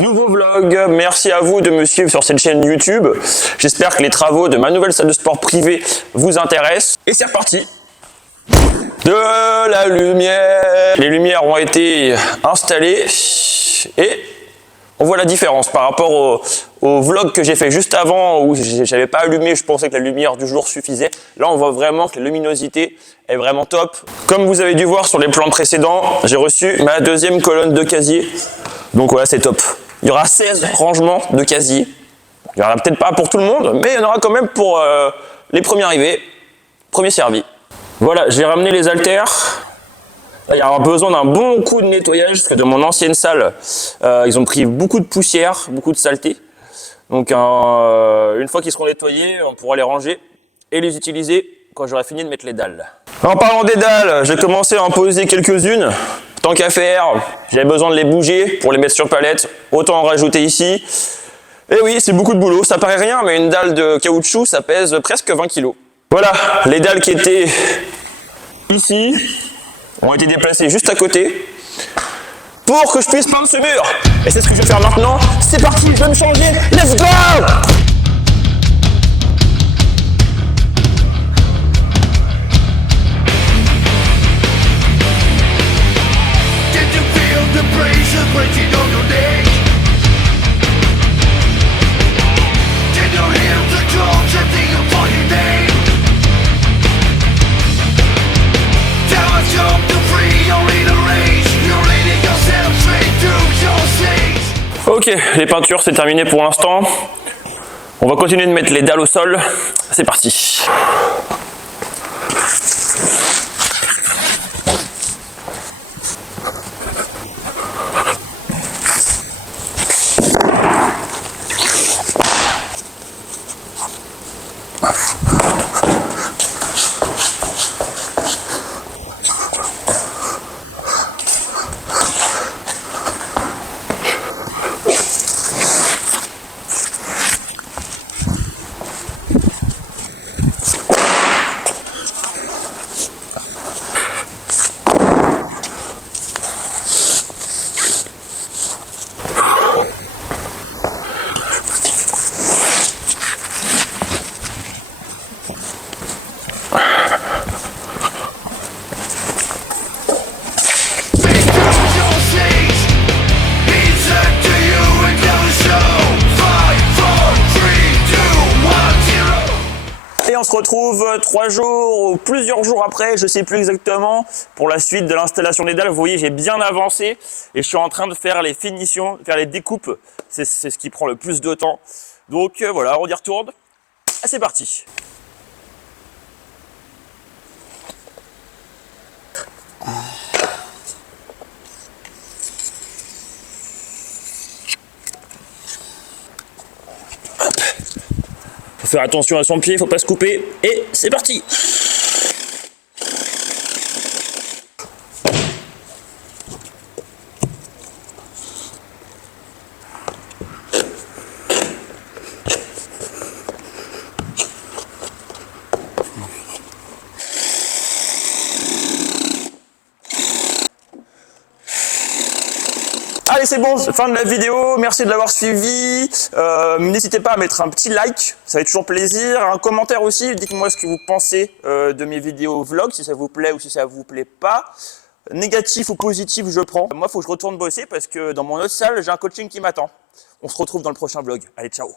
Nouveau vlog, merci à vous de me suivre sur cette chaîne YouTube. J'espère que les travaux de ma nouvelle salle de sport privée vous intéressent. Et c'est reparti. De la lumière. Les lumières ont été installées et on voit la différence par rapport au vlog que j'ai fait juste avant où j'avais pas allumé, je pensais que la lumière du jour suffisait. Là, on voit vraiment que la luminosité est vraiment top. Comme vous avez dû voir sur les plans précédents, j'ai reçu ma deuxième colonne de casier. Donc voilà, c'est top. Il y aura 16 rangements de casier. Il n'y en aura peut-être pas pour tout le monde, mais il y en aura quand même pour les premiers arrivés, premiers servis. Voilà, j'ai ramené les haltères. Il y aura besoin d'un bon coup de nettoyage parce que dans mon ancienne salle, ils ont pris beaucoup de poussière, beaucoup de saleté. Donc une fois qu'ils seront nettoyés, on pourra les ranger et les utiliser quand j'aurai fini de mettre les dalles. En parlant des dalles, j'ai commencé à en poser quelques-unes. Tant qu'à faire, j'avais besoin de les bouger pour les mettre sur palette, autant en rajouter ici. Et oui, c'est beaucoup de boulot, ça paraît rien, mais une dalle de caoutchouc, ça pèse presque 20 kg. Voilà, les dalles qui étaient ici ont été déplacées juste à côté pour que je puisse peindre ce mur. Et c'est ce que je vais faire maintenant. C'est parti, je vais me changer. Let's go! Ok, les peintures c'est terminé pour l'instant. On va continuer de mettre les dalles au sol. C'est parti. Et on se retrouve 3 jours ou plusieurs jours après, je sais plus exactement, pour la suite de l'installation des dalles. Vous voyez, j'ai bien avancé et je suis en train de faire les finitions, faire les découpes. C'est ce qui prend le plus de temps. Donc voilà, on y retourne. Et c'est parti. Faut faire attention à son pied, faut pas se couper. Et c'est parti. Allez, c'est bon, fin de la vidéo, merci de l'avoir suivi. N'hésitez pas à mettre un petit like, ça fait toujours plaisir. Un commentaire aussi, dites-moi ce que vous pensez de mes vidéos vlog, si ça vous plaît ou si ça vous plaît pas. Négatif ou positif, je prends. Moi, il faut que je retourne bosser parce que dans mon autre salle, j'ai un coaching qui m'attend. On se retrouve dans le prochain vlog. Allez, ciao.